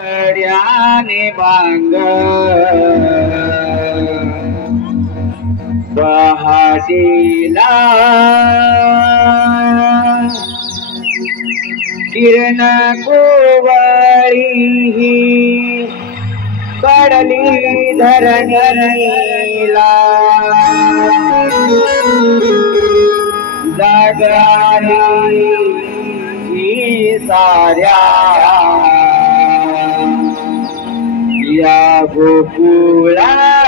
कड्याने बांग पहाटेला किरण कोवळी पडली धरणीला जागराली ही साऱ्या या गोकुळाला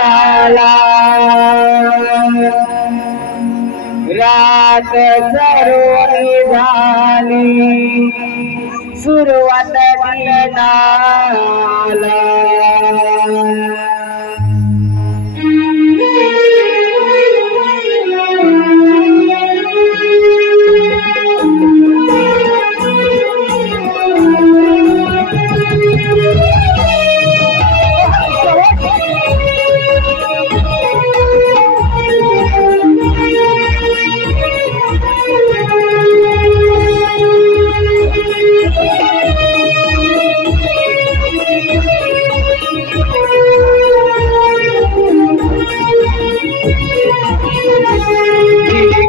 रात सरोनी झाली सुरुवात दिनाला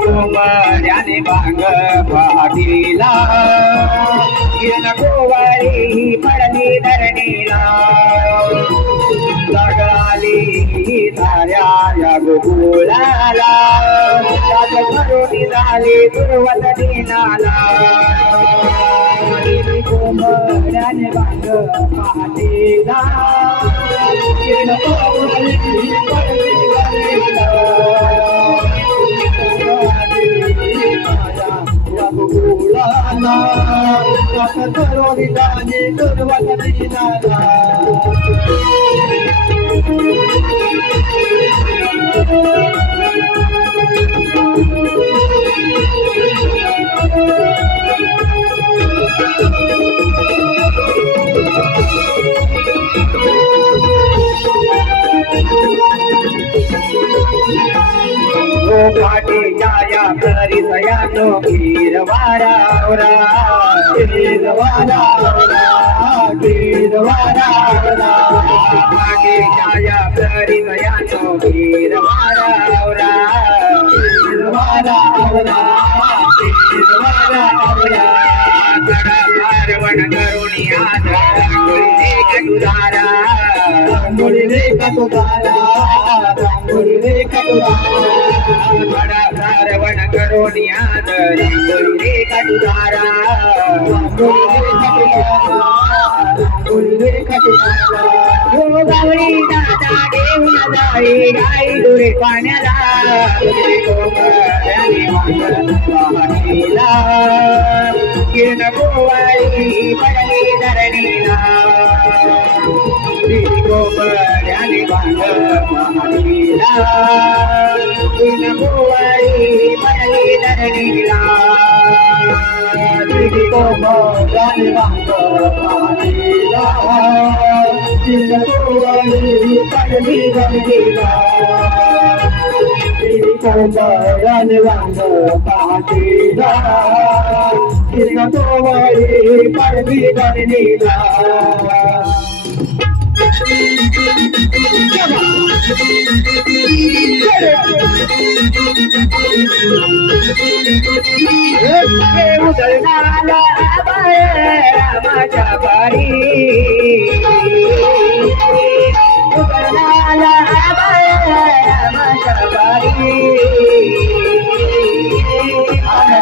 कोमड्याने बांग पहाटेला किरण कोवळी पडली धरणीला जागराली साऱ्या या गोकुळाला रात सरोनी झाली सुरुवात दिनाला कोमड्याने बांग पहाटेला किरण कोवळी पडली धरणीला गोकुळाला रात सरोनी झाली सुरुवात दिनाला जाया करी सयानो गिरवारा जाया करी सयानो गिरवारा वन करुणिया कटुधारा वन करुणिया कटुधारा गावडी दादा देऊन जाई गाई दुरे पाण्याला किरण कोवळी पडली धरणीला कोमड्याने बांग पहाटेला किरण कोवळी पडली धरणीला कोमड्याने बांग पहाटेला किरण कोवळी पडली धरणीला कोमड्याने बांग पहाटेला किरण कोवळी पडली धरणीला उदळणाला रामाच्या पारी उदळणाला रामाच्या पारी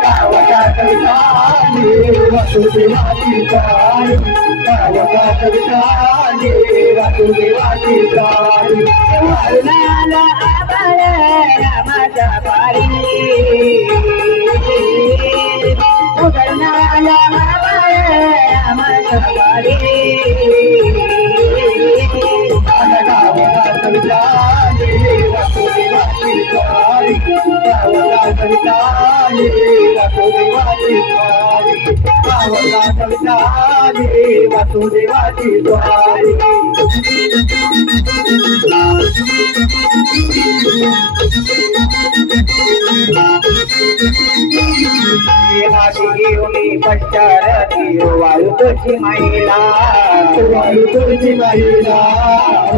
गावाच्या कविताने वासुदेवाची पारी गावाच्या कविताने वासुदेवाची पारी उदळणाला रामाच्या पारी उदळणाला रामाच्या पारी गावाच्या कविताने वासुदेवाची पारी गावाच्या कविताने वासुदेवाची पारी गावाच्या कविताने वासुदेवाची पारी हाती घेऊन पश्चारती वाळू तुझी महिला वाळू तुझी महिला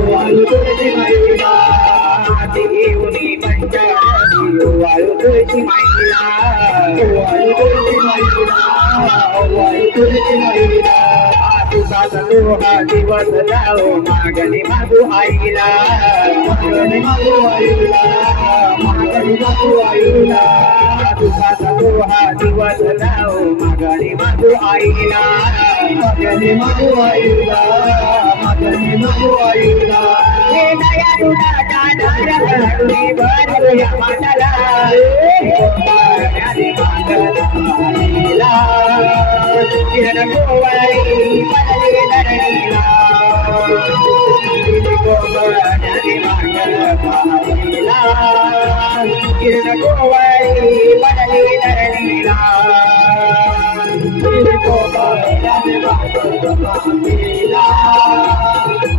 वाळू तुझी महिला हाती घेऊन पश्चारती वाळू तुझी महिला वाळू तुझी महिला वाळू तुझी महिला तुझा हा दिवस जाओ मागणी मागू आईला मागणी मागू आईला मागणी मागू आईला तुझा हा दिवस जाओ मागणी मागू आईला मागणी मागू आईला मागणी मागू आईला हे दया तुझा दादारी भरूया माताला मागणी मागला किरण गोवाई पडले धरणीला गोवाई मागला किरण गोवाई पडले धरणीला गोवाई मागला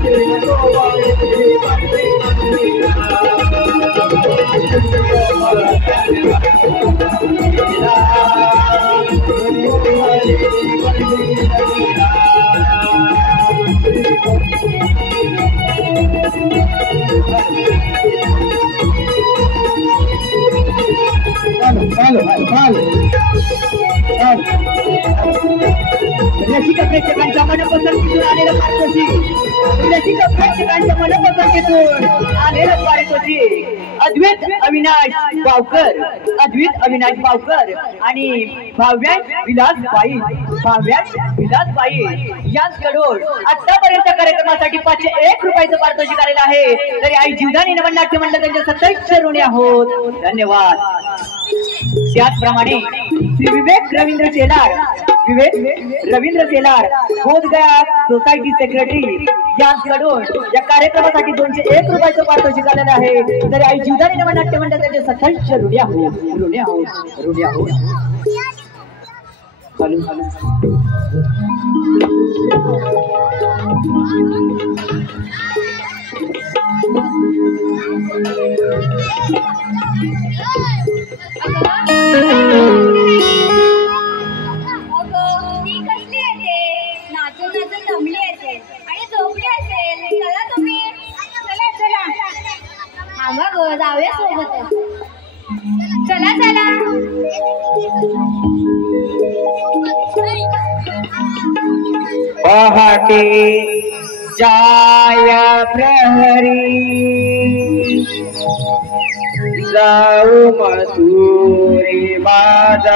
किरण गोवाई पडले रसिक प्रेक्षकांच्या मनपसंतीतून आलेलं पारितोषिक रसिक प्रेक्षकांच्या मनपसंतीतून आलेलं पारितोषिक अद्वैत अविनाश पावकर आणि भाव्या विलासबाई यांच्याकडून आतापर्यंत कार्यक्रमासाठी 501 रुपयाचं पारितोषिक आलेलं आहे. तरी आई जीवदानी नमन नाट्य मंडळ त्यांच्या 27 ऋणी आहोत. धन्यवाद. त्याचप्रमाणे श्री विवेक रवींद्र शेलार बोधगया सोसायटी सेक्रेटरी यांच्याकडून या कार्यक्रमासाठी 201 रुपयाचं पारितोषिक आलेलं आहे. तरी आई जीवदानी नमन नाट्य मंडळ त्यांचे 27 ऋणी आहोत. जाऊया सोबत. चला चला. पहाटे जाया प्रहरी जाऊ मथुरी बाजारी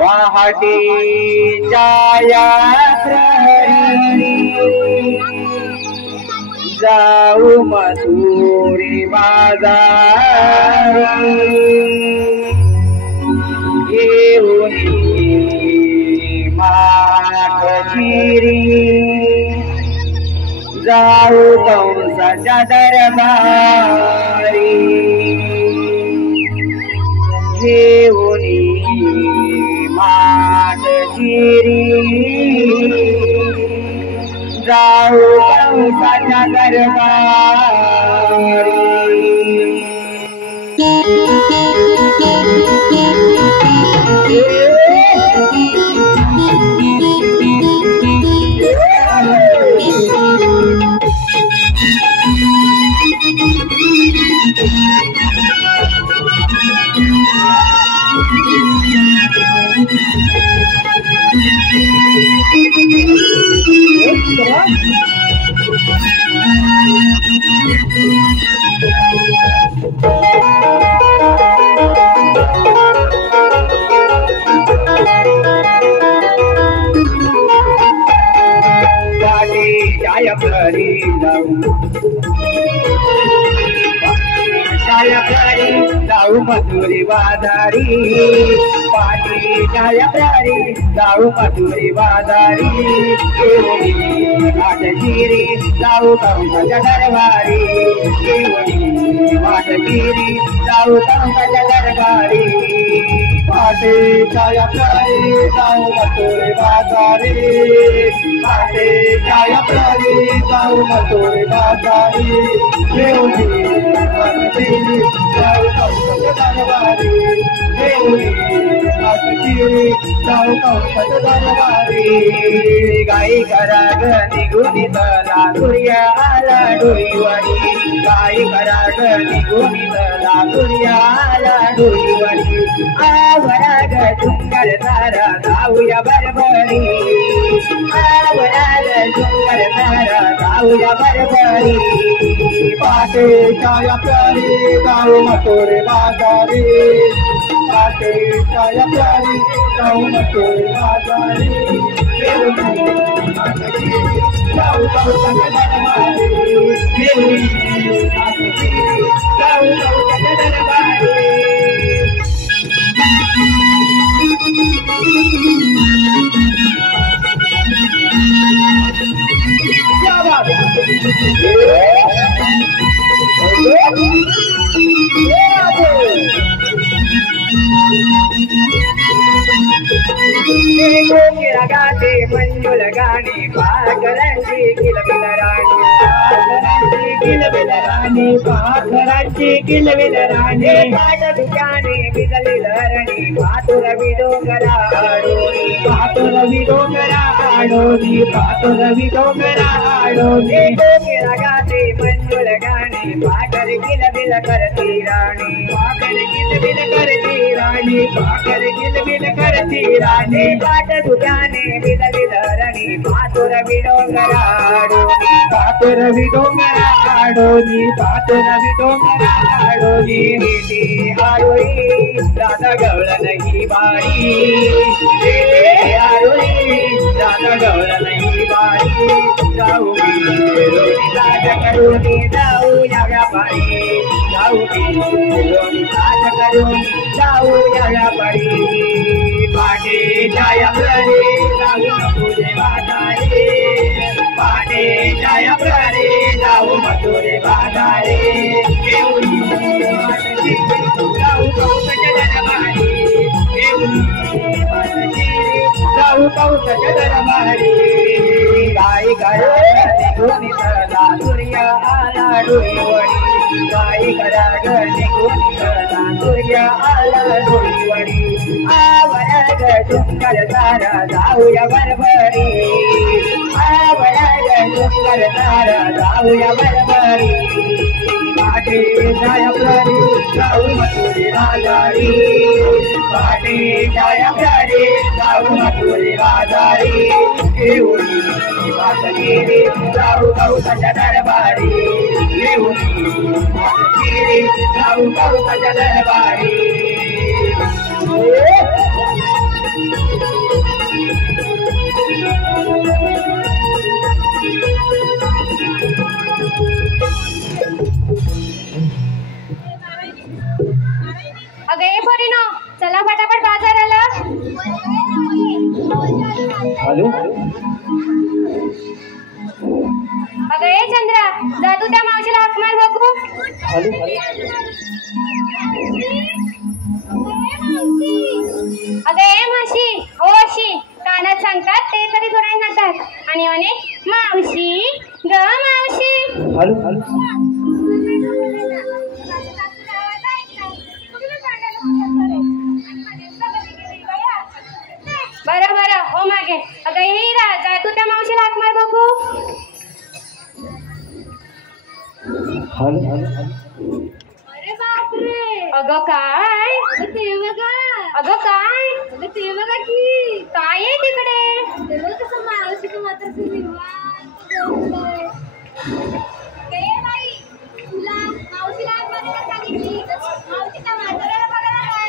पहाटे जाया प्रहरी जाऊ मथुरी बाजारी घेऊन माखशिरी जाऊ कंसाच्या दरबारी घेऊन माखशिरी जाऊ कंसाच्या दरबारी जाऊ मथुरी बाजारी पाटी जायप्रारी जाऊ मथुरी बाजारी वाटगिरी जाऊ कंसाच्या दरबारी वाटगिरी जाऊ कंसाच्या दरबारी पाटी जायप्रारी जाऊ मथुरे बाजारी पाटे छाया प्ररी जाऊ मथुरे बाजारी देऊनी आसकी जाऊ कंस दरबारी देऊनी आसकी जाऊ कंस दरबारी गाई कराग निघून तला सूर्या आला डोईवाडी गाई कराग निघून तला सूर्या आला डोईवाडी आवराग सुंदर तारा जाऊया बरबरी आवराग सुंदर तारा जाऊया बरबरी पाटे छाया प्यारी जाऊ मथुरे बाजारी पाटे छाया प्यारी जाऊ मथुरे बाजारी जाऊ कंस दरबारी जाऊ कंस दरबारी क्या बात है लगाते मंजू लगाने पाखरांची किलबिल राणी पाखरांची किलबिल राणी पाट दुकाने बिजली लहरणी पातुर विडोंगरा आडोनी पातुर विडोंगरा आडोनी पातुर विडोंगरा आडोनी लगाते मंजू लगाने पाखर किलबिल करती राणी पाखर किलबिल करती राणी पाखर किलबिल करती राणी पाट दुकाने बिजली लहरणी पातुर विडोंगरा आडोनी पातुर विडोंगरा आडोनी पातुर विडोंगरा आडोनी हेटी आरोळी राधा गवळ नाही बारी हेटे आरोळी राधा गवळ नाही बारी जाऊ लोणी राज करून जाऊ या व्यापारी जाऊ लोणी राज करून जाऊ या व्यापारी पाटे छाया प्ररी जाऊ मथुरे बाजारी पाटे छाया प्ररी जाऊ मथुरे बाजारी देऊनी आसकी जाऊ कंस दरबारी देऊनी आसकी जाऊ कंस दरबारी गाई कराग निघून तला सूर्या आला डोईवाडी गाई कराग निघून तला सूर्या आला डोईवाडी आवराग सुंदर तारा जाऊया बरबरी आवराग सुंदर तारा जाऊया बरबरी पाटे छाया प्ररी जाऊ मथुरे बाजारी पाटे छाया प्ररी जाऊ मथुरे बाजारी देऊनी आसकी जाऊ कंस दरबारी देऊनी आसकी जाऊ कंस दरबारी अगं ये पोरीनो चला फटाफट बाजाराला हॅलो अगं ये चंद्रा जा तू त्या मावशीला हाक मार बघू हॅलो अगं ये मावशी ओ अशी कानात सांगतात ते तरी थोडे सांगतात आणि म्हणे मावशी ग मावशी हॅलो बरं बरं ओ मागे अगं हिरा जा तू त्या मावशीला हाक मार बघू हॅलो अरे बापरे अगं काय ते बघा अगं काय ते बघा की काय आहे तिकडे ते बघ कसं मावशी मात्र तुला मावशीला हाक मारायला सांगितली मावशीच्या म्हाताऱ्याला बघायला काय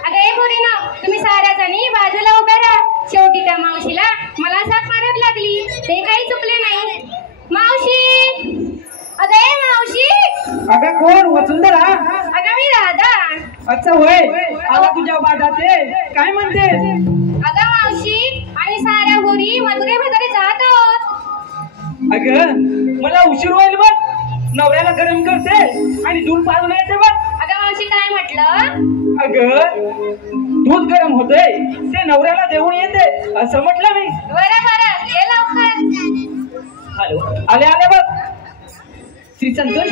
अगं ए पोरीनो तुम्ही साऱ्या जणी बाजूला उभ्या राहा शेवटी त्या मावशीला मला साथ मारत लागली ते काही चुकले नाही मावशी अगं ए मावशी अगं कोण वसुंधरा अगं मी राधा अच्छा होय आला तुझ्या बाजाते काय म्हणते अगं मावशी आम्ही साऱ्या होरी मधुरे म्हातारे जात आहोत अगं मला उशीर होईल बघ नवऱ्याला गरम करते आणि दूर पाजून येते बघ अगं मावशी काय म्हटलं अगं दूध गरम होते ते नवऱ्याला देऊन येते असं म्हटलं मी. बरं बरं ये लवकर. हॅलो, आले आले बघ. श्री संतोष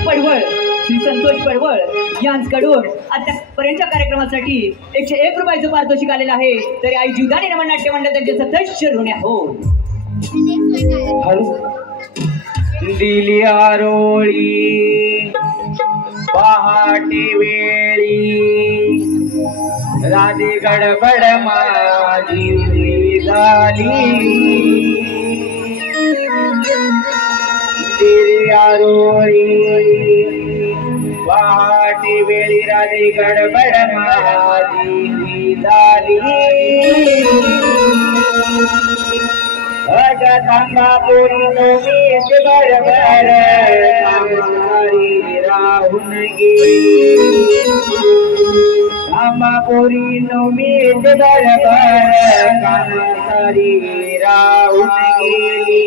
पडवळ यांच्याकडून आतापर्यंतच्या कार्यक्रमासाठी 101 रुपयाचं पारितोषिक आलेलं आहे. तरी आई जीवदानी नमन नाट्य मंडळ त्यांचे सदस्य ऋणी आहोत. दिली आरोळी पहाटे वेळी राधी गडबड माझी झाली. दिली आरोळी पहाटे वेळी राधी गडबड माझी झाली. थांबापुरी नोमीच बरोबर कामारी राहून गेली. थांबापुरी नोमीच बरोबर कामारी राहून गेली.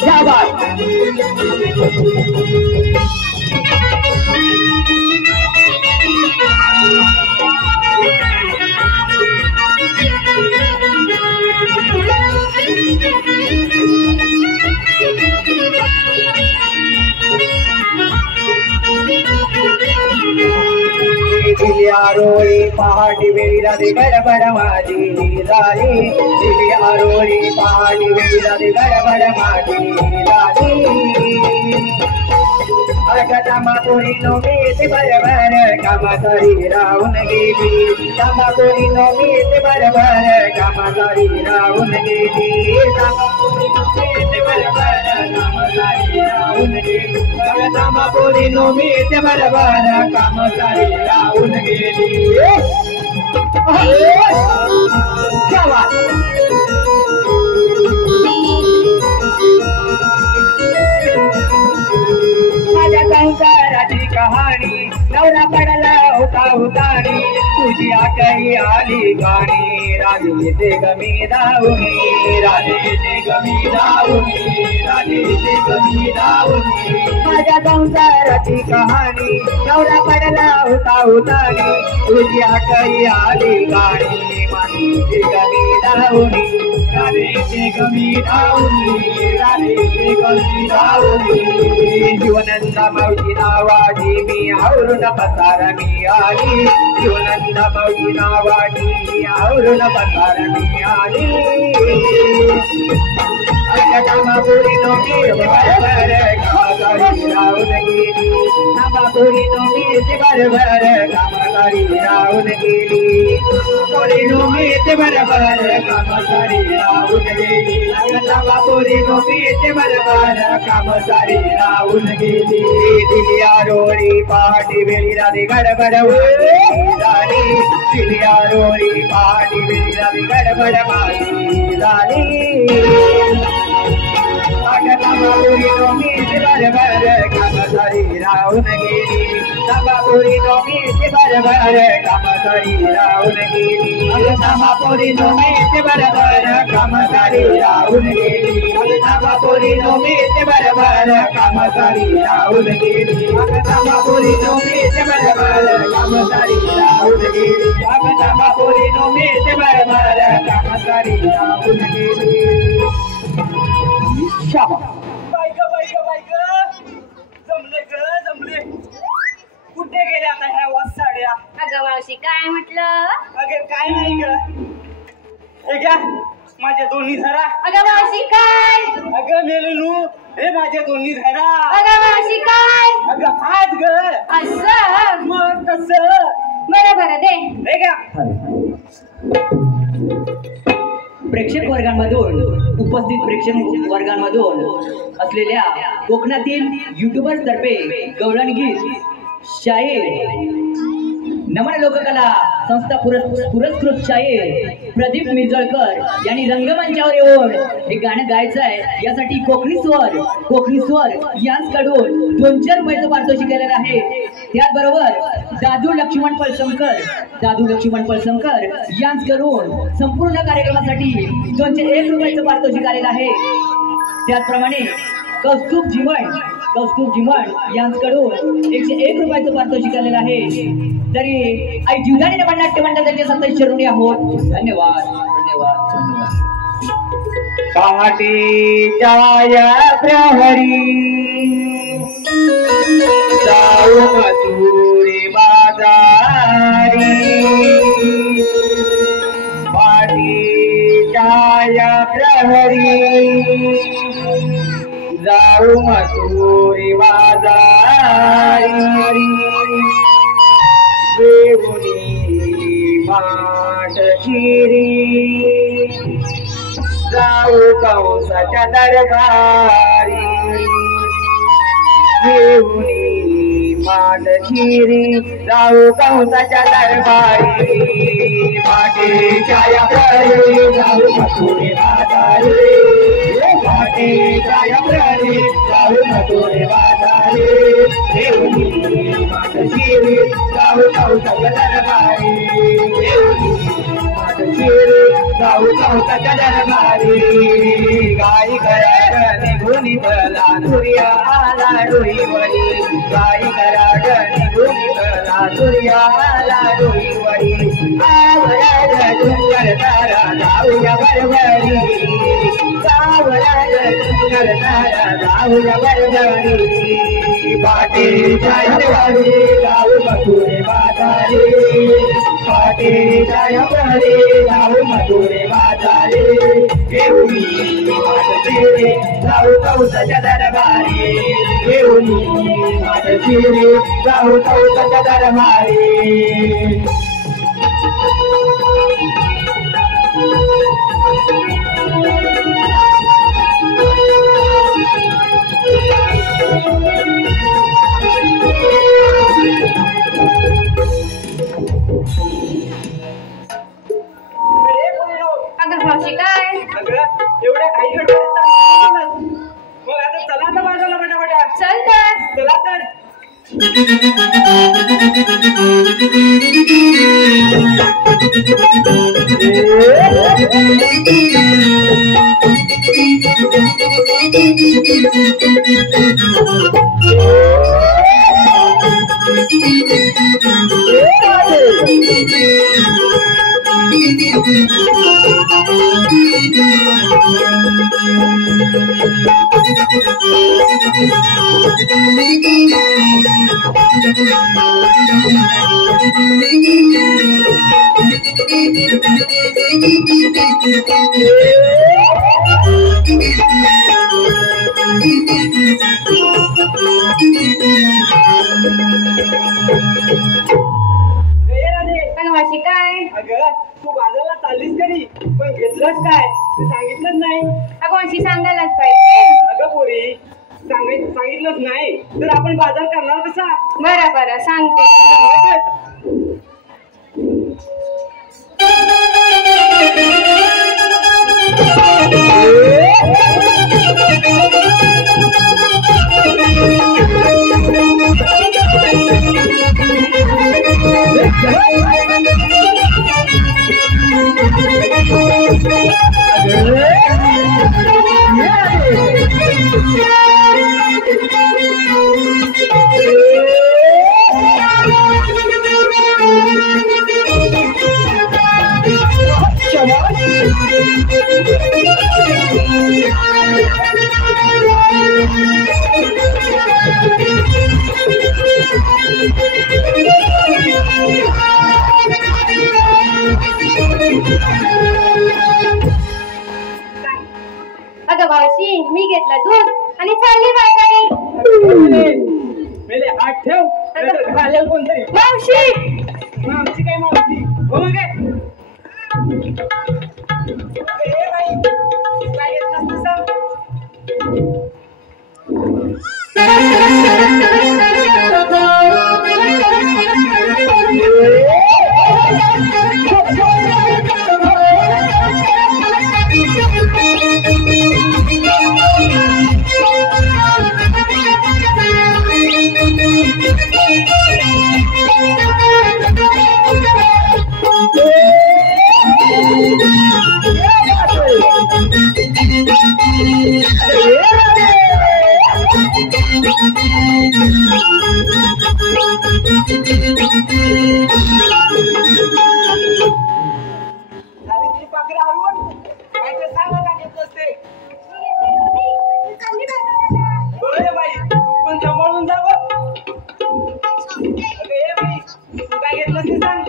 क्या बात. दिली आरोळी पहाटी वेळी राधी गडबड माझी झाली. दिली आरोळी पहाटी वेळी राधी गडबड माझी झाली. थांबापुरी नोमीच बरोबर कामासारी राहून गेली. थांबापुरी नोमीच बरोबर कामासारी राहून गेली. थांबापुरी नोमीच बरोबर कामासारी राहून गेली. थांबापुरी नोमीच बरोबर कामासारी राहून गेली. क्या बात. माझ्या संसाराची कहाणी नवरा पडला होता उतारी. तुझी आकई आली गाणी राधेचे गमी धावणी. राधेचे गमी धावणी. राधेचे गमी धावणी. माझ्या संसाराची कहाणी नवरा पडला होता उतारी. तुझी आकई आली गाणी माझीचे गमी धावणी. राधेचे गमी धावणी. राधेचे गमी धावणी. जीवनंदा मावशी नावाची मी आवरून पसार मी आली. जीवनंदा मावशी नावाची आवरून पसार मी आली. थांबापुरी नोमी बरोबर कामासारी राहून गेली. थांबापुरी नोमीच बरोबर कामासारी राहून गेली. पुरी नोमीच बरोबर कामासारी राहून गेली. थांबापुरी नोमीच बरोबर कामासारी राहून गेली. दिली आरोळी पहाटी वेळी राधी गडबड झाली. दिली आरोळी पहाटी वेळी राधी गडबड माझी झाली. थांबापुरी नोमीच बरोबर कामासारी राहून गेली. थांबापुरी नोमीच बरोबर कामासारी राहून गेली. थांबापुरी नोमीच बरोबर कामासारी राहून गेली. थांबापुरी नोमीच बरोबर कामासारी राहून गेली. थांबापुरी नोमीच बरोबर कामासारी राहून गेली. थांबापुरी नोमीच बरोबर कामासारी राहून गेली. बायक जमले कुठे गेले आता ह्या वासाड्या. अगं मावशी काय म्हटलं. अगं काय नाही ग. हे घ्या माझ्या दोन्ही धरा. अगं मावशी काय. अगं मेलू हे माझ्या दोन्ही धरा. अगं मावशी काय. अगं हात ग. असं मग कसं. बरं बरं दे. हे घ्या. प्रेक्षक वर्गांमधून उपस्थित प्रेक्षक वर्गांमधून असलेल्या कोकणातील युट्यूबर्स तर्फे गवळणगीत शाहीर नमन लोककला संस्था पुरस्कृत शाहीर प्रदीप मिरजळकर यांनी रंगमंचावर येऊन हे गाणं गायचं आहे. यासाठी कोकणी स्वर यांच्याकडून 200 रुपयाचं पारितोषिक केलेलं आहे. त्याचबरोबर दादू लक्ष्मण पळसमकर यांच्याकडून संपूर्ण कार्यक्रमासाठी 201 रुपयाचं पारितोषिक आलेलं आहे. त्याचप्रमाणे कौस्तुभ जीवन कौस्तुभ जिमण यांच्याकडून 101 रुपयाचं पारितोषिक आलेलं आहे. तरी आई जीवदानी नाट्य मंडळ त्यांचे 27 ऋणी आहोत. धन्यवाद धन्यवाद धन्यवाद. पहाटेच्या या प्रहरी जाऊ मथुरे बाजारी पहाटेच्या या प्रहरी जाऊ मथुरे बाजारी देऊनी माठ शिरी जाऊ कंसाच्या दरबारी घेऊनी माठ शिरी जाऊ कंसाच्या दरबारी माटेच्या या प्रहरी जाऊ मथुरे बाजारी माटेच्या या प्रहरी जाऊ मथुरे बाजारी घेऊनी माठ शिरी जाऊ कंसाच्या दरबारी घेऊनी माठ शिरी जाऊ कंसाच्या दरबारी गाई कराड निघून बला सूर्य आला डोईवरी गाई कराड निघून बला सूर्य आला डोईवरी आवळाड डोंगर तारा जाऊया बरबरी आवळाड डोंगर तारा जाऊया बरबरी पाटेच्या प्रहरी जाऊ मथुरे बाजारी पाटेच्या प्रहरी जाऊ मथुरे बाजारी घेऊनी माठ शिरी जाऊ कंसाच्या दरबारी घेऊनी माठ शिरी जाऊ कंसाच्या दरबारी. अगं मावशी काय एवढ्या काही मग आता चला तर बाजूला बटा चल तर चला तर मावशी काय अगं तू बाजारला चाललीस कधी पण घेतलंच काय ते सांगितलंच नाही. अगं मावशी सांगायलाच पाहिजे. अगं पोरी सांगितलंच नाही तर आपण बाजार करणार कसा. बरं बरं सांगते. अगं मावशी मी घेतलं दूध आणि चालली बाजारी. मेले हात ठेव घालेल कोणतरी. मावशी मावशी काय मावशी हो मग काय घेतलं तसं ती पाखरे हलवून काय ते सांगायला घेत असते. बरं बाई तू पण सांभाळून जा बघ. अगं ये बाई तू काय घेतलं ते सांग.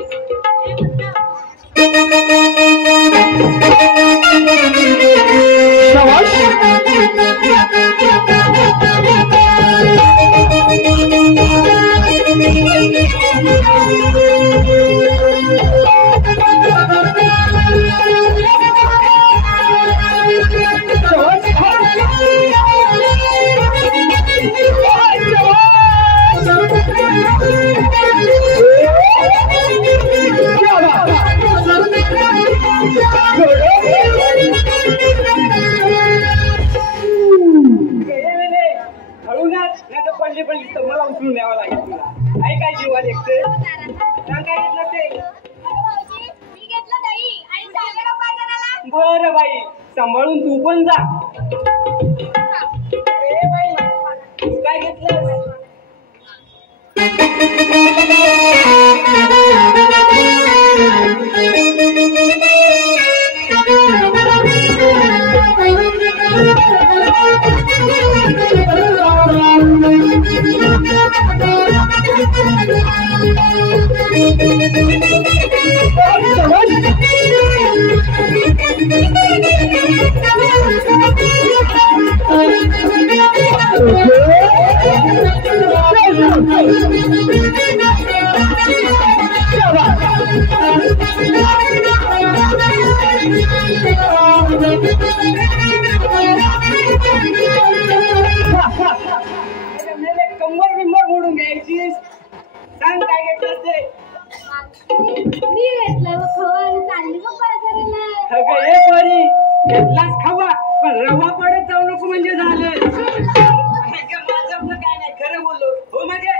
पडली पडली तर मला उचलून न्यावं लागेल तुला. काय काय जीवा देखते सांग काय घेतलं ते. बरं बाई सांभाळून तू पण जा. बाई तू काय घेतलं. कंबर बिंबर मोडून घ्यायची. सांग काय घेतलं ते. मी घेतलं खवा आणि चालली मग बाजाराला. अगं हे बरी घेतलाच खावा पण रवा पडत जाऊ नको म्हणजे झालं. माझं आपलं काय नाही खरं बोललो हो म्हणजे.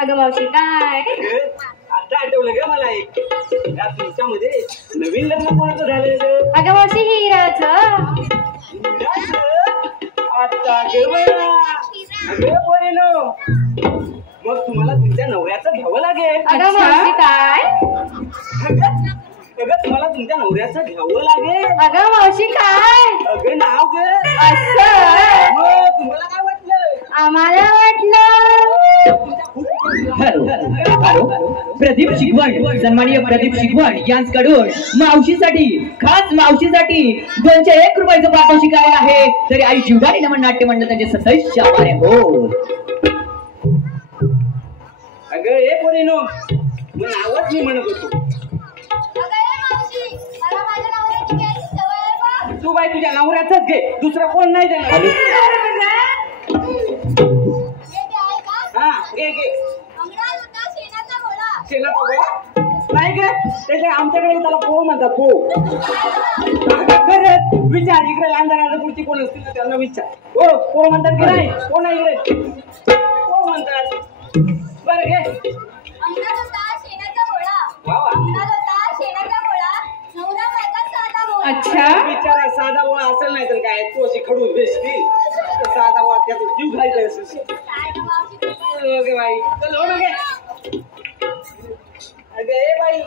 अगं मावशी काय आता आठवलं ग मला एक. या तुमच्यामध्ये नवीन लग्न कोणाचं झालं. अगं मावशी हिराचं. आता ग बया अगं पोरीनो मग तुम्हाला तुमच्या नवऱ्याचं घ्यावं लागेल. अगं मावशी काय. अगं तुम्हाला तुमच्या नवऱ्याचं घ्यावं लागेल. अगं मावशी काय. अगं नाव ग. असं मग तुम्हाला काय वाटलं. आम्हाला वाटलं. हॅलो हॅलो प्रदीप शिकवण सन्माननीय प्रदीप शिकवण यांच्याकडून मावशीसाठी खास मावशीसाठी 201 रुपयाचं पारितोषिक आलेलं आहे. तरी आई जीवदानी नमन नाट्य मंडळ त्यांचे सदैव आभारी आहोत. अगं हे पोरीनो मग नावच मी म्हणत होतो. तू बाई तुझ्या नवऱ्याचंच घे दुसरं कोण नाही देणार. हा घे घे. शेणाचा गोळा नाही ग त्याच्या आमच्याकडे त्याला पो म्हणतात पो. खरंच विचार इकडे अंधाराच्या पुढची कोण असतील त्यांना विचार. हो पो म्हणतात की नाही. कोण आहे इकडे पो म्हणतात. बरं घे. अच्छा विचारा साधा गोळा असेल नाही तर काय तू अशी खडून बेसती साधा गोळा त्याचा जीव घायचा असेल. बाई चल हो घे. अगं ए बाई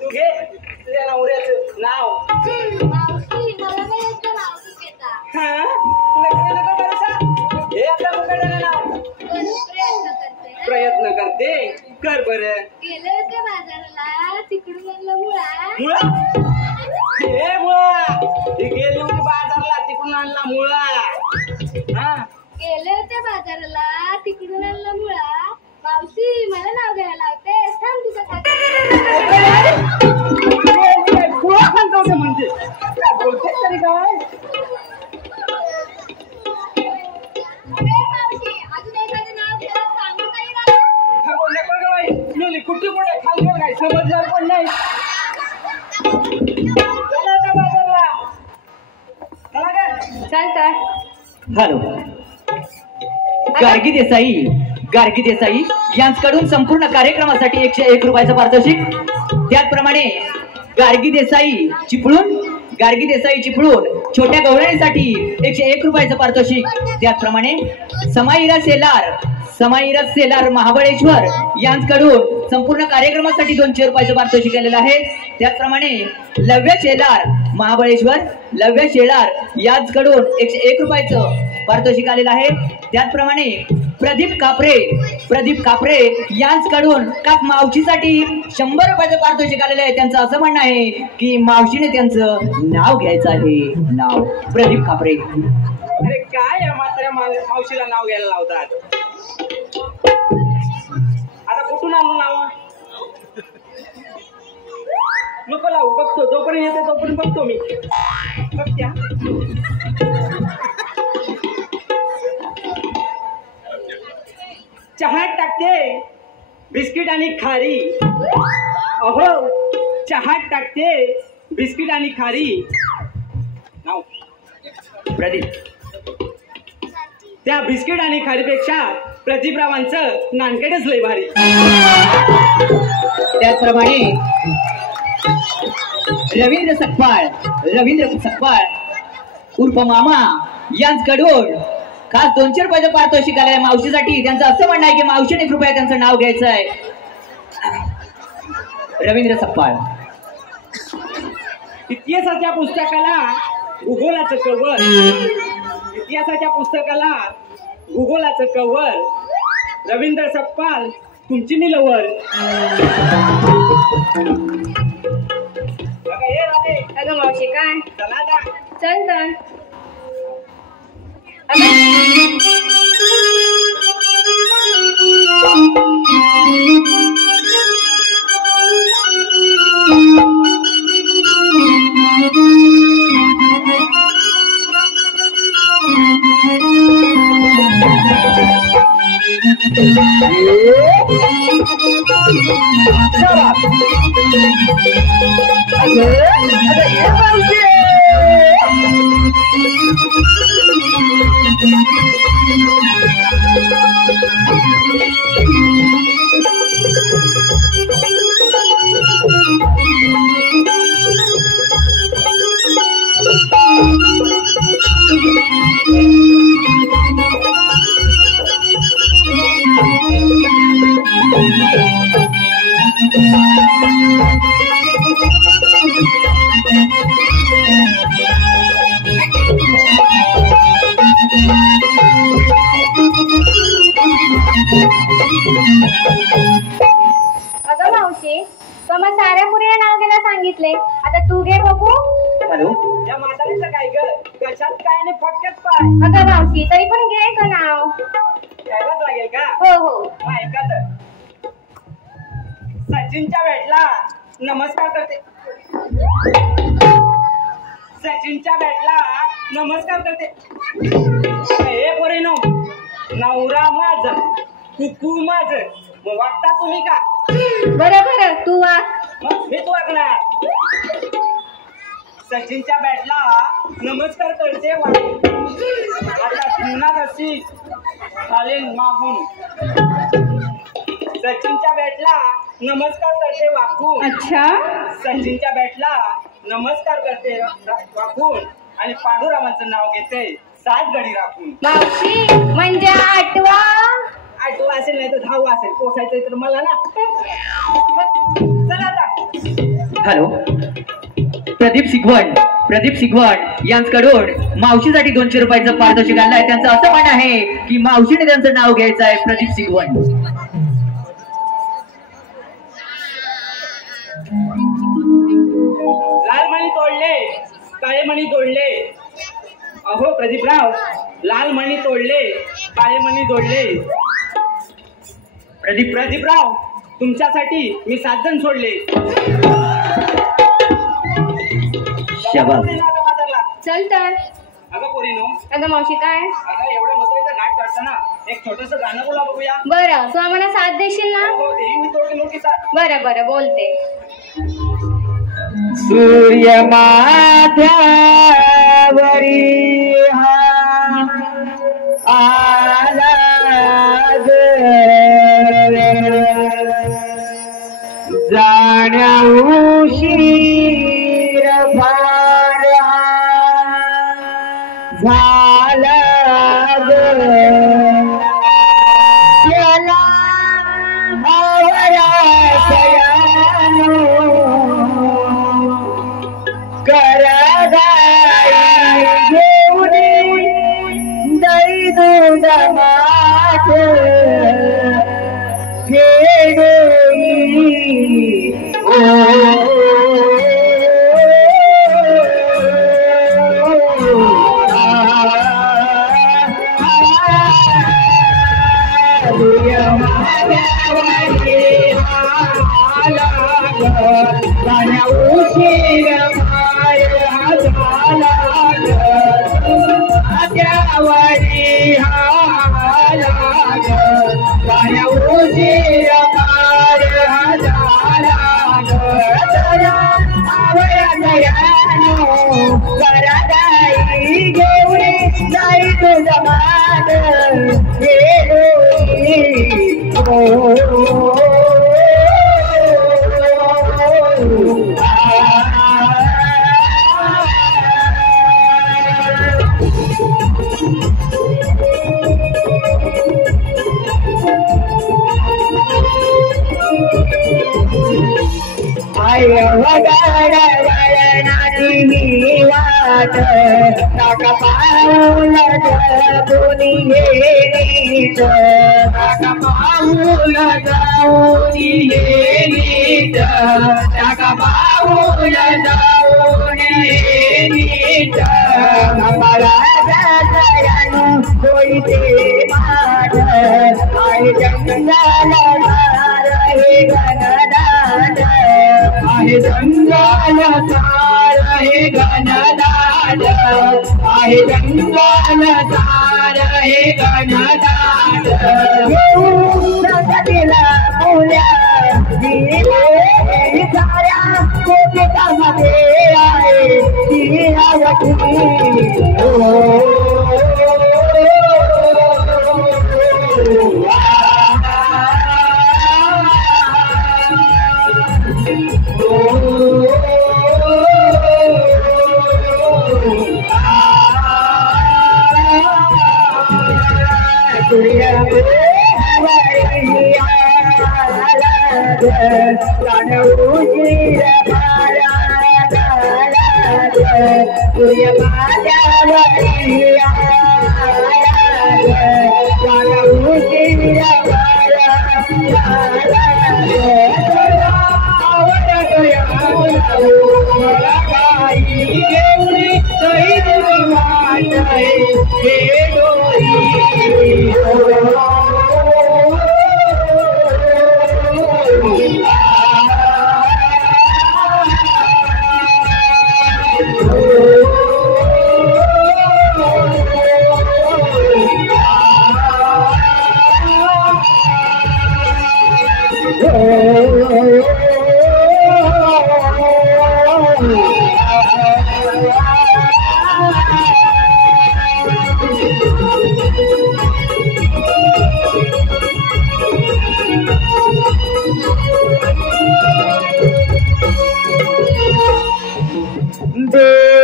तू घे तुझ्या नवऱ्याचं नाव. हा नका बरसा हे आपल्या मुलाचं नाव. प्रयत्न करते कर बरं. गेले होते बाजाराला तिकडून आणलं मुळा. मुळा हे मुळा ही गेली होती बाजारला तिकडून आणला मुळा. हा गेले होते बाजाराला तिकडून आणलं मुळा. मावशी मला नाव घ्यायला लावते थांब तुझं मुळा म्हणतो ते म्हणजे काय बोलते तरी काय. अजून एखादं नाव घ्यायला सांगू काही बाई कुठे कुठे खाल काय समजणार पण नाही. चला ना बाजारला चला काय चालतं. हॅलो गार्गी देसाई यांच्याकडून संपूर्ण कार्यक्रमासाठी 101 रुपयाचं पारितोषिक. त्याचप्रमाणे गार्गी देसाई चिपळूण छोट्या गवळणीसाठी 101 रुपयाचं पारितोषिक. त्याचप्रमाणे समाईरस सेलार महाबळेश्वर यांच्याकडून संपूर्ण कार्यक्रमासाठी 200 रुपयाचं पारितोषिक केलेलं आहे. त्याचप्रमाणे लव्य शेलार यांच्याकडून 101 रुपयाचं पारितोषिक आलेलं आहे. त्याचप्रमाणे प्रदीप कापरे यांच्याकडून काप मावशीसाठी 100 रुपयाचं पारितोषिक आलेलं आहे. त्यांचं असं म्हणणं आहे की मावशीने त्यांचं नाव घ्यायचं आहे. नाव प्रदीप कापरे. अरे काय मात्र मावशीला नाव घ्यायला लावतात. आता कुठून आणू नाव नको लावू. बघतो जोपर्यंत येते तोपर्यंत बघतो मी. बघत्या चहात टाकते बिस्किट आणि खारी. अहो चहात टाकते बिस्किट आणि खारी. नाव प्रदीप. त्या बिस्किट आणि खारीपेक्षा प्रदीपरावांचं नानकेडच लय भारी. त्याचप्रमाणे रवींद्र सकपाळ उर्फ मामा यांच्याकडून खास 200 रुपयाचं पारितोषिक आलंय मावशीसाठी. त्यांचं असं म्हणणं आहे की मावशीने कृपया त्यांचं नाव घ्यायचं आहे. रवींद्र सकपाळ. इतिहासाच्या पुस्तकाला भूगोलाचं कव्हर. रवींद्र सकपाळ तुमची निलवर. अगं मावशी काय चला आता. चल तर. अगं मावशी मग साऱ्या पुरीला नाव घ्यायला सांगितले. आता तू घे बघू. हॅलो. या म्हातारीचं काय ग कशात काय आणि फटक्यात पाय. अगं मावशी तरी पण घे का नाव. घ्यायलाच लागेल का. हो. एखादं सचिनच्या भेटला नमस्कार करते. हे पोरीनो नवरा माझा कुकू माझं. मग वागता तुम्ही का. बरं तू वाग. मग मीच वागणार. सचिनच्या बॅटला नमस्कार करते. आता पुन्हा कशी चालेल मागून. सचिनच्या बॅटला नमस्कार करते वाकून. अच्छा. सचिनच्या बॅटला नमस्कार करते वाकून आणि पांडुरावांचं नाव घेते 7 गडी राखून. मावशी म्हणजे 8वा असेल नाही तर 10 असेल. पोसायचं तर मला ना. चला आता. हॅलो. प्रदीप सिगवण यांच्याकडून मावशीसाठी 200 रुपयाचं पारितोषिक आलंय. त्यांचं असं म्हणणं आहे की मावशीने त्यांचं नाव घ्यायचं आहे. प्रदीप सिगवण. लाल मणी तोडले काळे मणी जोडले. अहो प्रदीपराव लाल मणी तोडले काळे मणी जोडले. प्रदीपराव तुमच्यासाठी मी 7 जण सोडले. चल तर. अगं पोरीनो. अगं मावशी काय. अगं एवढं मथुरेचा घाट चढताना एक छोटस गाणं बोला बघूया. बरं तू आम्हाला साथ देशील ना. हो देईन मी थोडी मोठी साथ. बरं बोलते. सूर्य माथ्यावरी आला जाण्या उशीर फार जाई तुझा माठ खेडोई उशीर माय झाला त्यावरी हाला उशीर माय झाला आवया दयानो करदाई घेऊन जाई तुझा मान वळणाची वाट टाका पाऊल जाऊन येणीच टाका पाऊल जाऊन येणीच टाका पाऊल जाऊन येणीच महाराजानु होईते माठ आई जंगल हे गणदान आहे जंगल सार हे गणदान आहे जंगल सार हे गणदान जगतीला मुल्या दिले साऱ्या कोटिकामध्ये आहे ती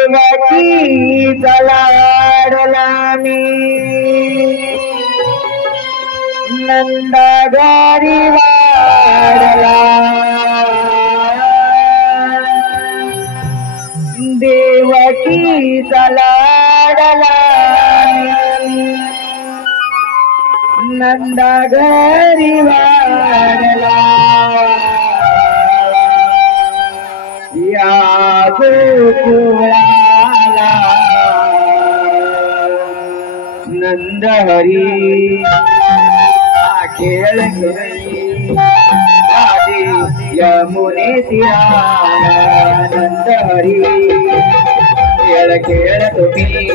देवकी चलाडला मी नंदगारी वाडला देवकी चलाडला नंदगारी वाडला या गोकुळाला नंद हरी खेळ खेळी आधी यमुने तीराला नंद हरी खेळ खेळ तुम्ही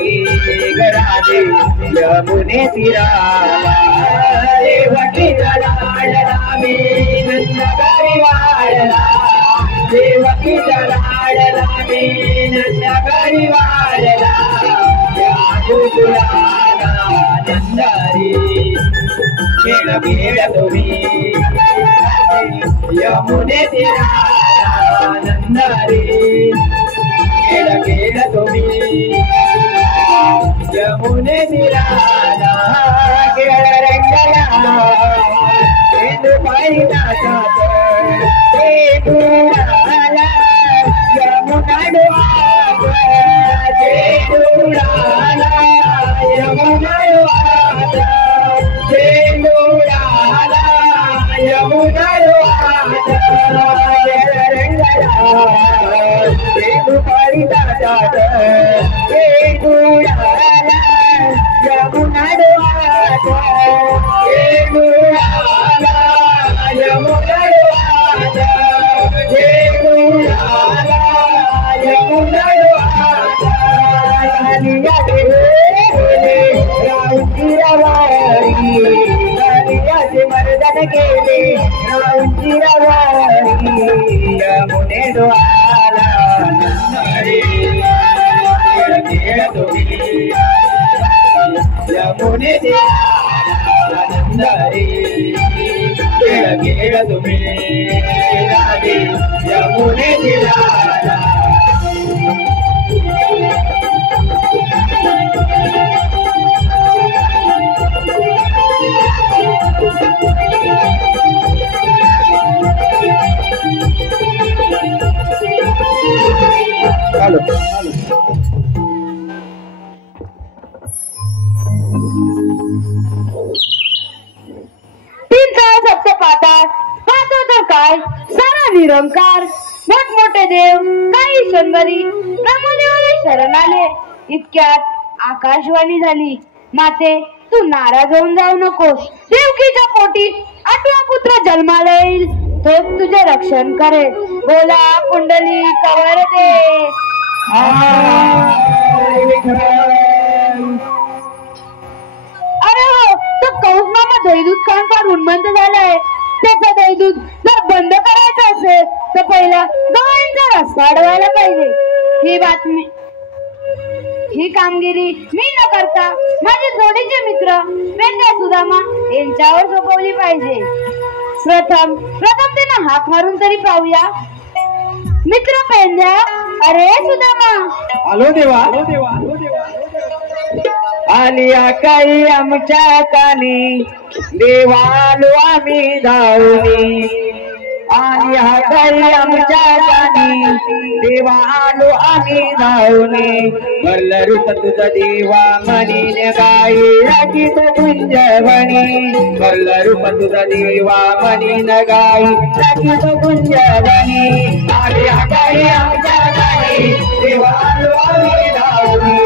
गराधी यमुने तीराला देवकी लाडला मी नंद हरी वाडला देवकी लाडला मी नंद हरी वाडला या गोकुळाला नंद हरी खेळ खेळ तुम्ही यमुने तीराला नंद हरी खेळ खेळ तुम्ही यमुने तीराला खेळ रंगला हिंदू पायीनाथ ते बुडाला यमुना डोहात ते बुडाला यमुना डोहात वाटात गुळाला यमुना डोहात गुळाला यमुना डोहात गुळाला यमुना डोहात राऊंची रवारी राणीयाचे मर्दन केले राऊंची रवारी यमुने डोहाला यमुने नंदारी खेळ तुम्ही राधे यमुने दिला Halo. तीन काळ सप्त पाहतात पाहतो तर काय सारा निरंकार मोठमोठे देव काही शंभरी ब्रह्मदेवाला शरण आले इतक्यात आकाशवाणी झाली माते तू नाराज होऊन जाऊ नकोस देवकीच्या पोटी 8वा पुत्र जन्माला येईल तोच तुझे रक्षण करेल बोला कुंडली कवर दे अरे हो तो कौस मामा दहीदूध खाऊन फार उन्मंत झालाय त्याचा दहीदूध जर बंद करायचं असेल तर पहिला गव्हांचा रस्ता अडवायला पाहिजे ही कामगिरी मी न करता माझे जोडीचे मित्र पेंड्या सुदामा यांच्यावर सोपवली पाहिजे प्रथम त्यांना हाक मारून तरी पाहूया मित्र पेंड्या अरे सुदामा आलो देवा आली काही आमच्या कानी देवालो आम्ही धावली आली काही आमच्या कानी देवालो आम्ही धावली भरलं रूप तुझं देवा म्हणीने गाई राखीत गुंजवणी भरलं रूप तुझं देवा म्हणीन गाई राखीत गुंजवणी आली काही आमच्या कानी देवालो आम्ही धावली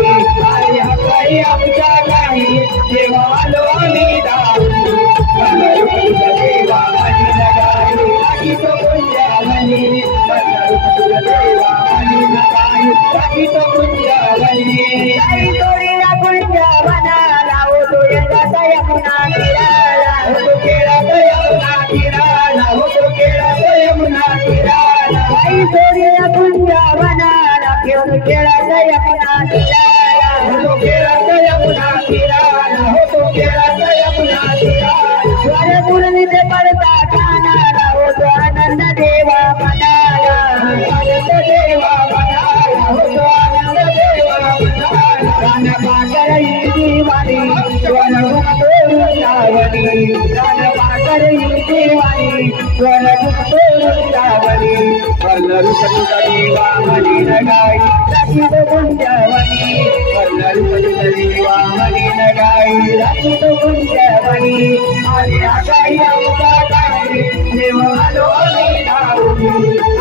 आली काही आमच्या कानी देवालो आम्ही धावली भरलं रूप तुझं देवा म्हणीन गाई राखीत गुंजवणी भरलं रूप तुझं देवा म्हणीन गाई राखीत गुंजवणी आई तोडीला गुंजवनाला हो तो येतात यमुना तीराला हो तो खेळत यमुना तीराला हो तो खेळत यमुना तीराला आई तोडीला गुंजवनाला घेऊन खेळत यमुना तीराला हो तो खेळत यमुना तीराला हो तो खेळत यमुना तीराला स्वर मुरलीचे पडता कानाला हो तो आनंद देवा मनाला आनंद देवा मनाला हो तो आनंद देवा मनाला रान पाकर ही दिवाळी स्वर तोडून लावणी रान पाकर ही दिवाळी स्वर तोडून लावणी भरलं रूप तुझा देवा म्हणीन गाई राखीत गुंजवणी भरलं रूप तुझा देवा म्हणीन गाई राखीत गुंजवणी आली काही आमच्या गाई देवालो आम्ही धावली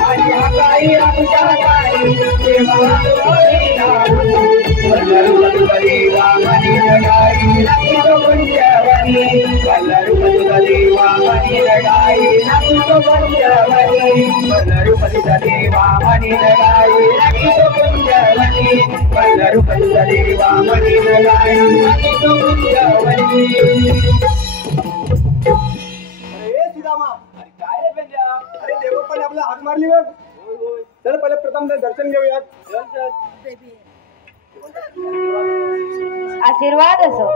आली काही आमच्या गाई देवालो आम्ही धावली भरलं रूप तुझा देवा म्हणीन गाई राखीत गुंजवणी भरलं रूप तुझा देवा म्हणीन गाई राखीत गुंजवणी भरलं रूप तुझा देवा म्हणीन गाई राखीत गुंजवणी भरलं रूप तुझा देवा म्हणीन गाई राखीत गुंजवणी काय रे पेंड्या अरे देवप्पाने आपला हाक मारली बघ चल पहिले प्रथम दर्शन घेऊयात आशीर्वाद असो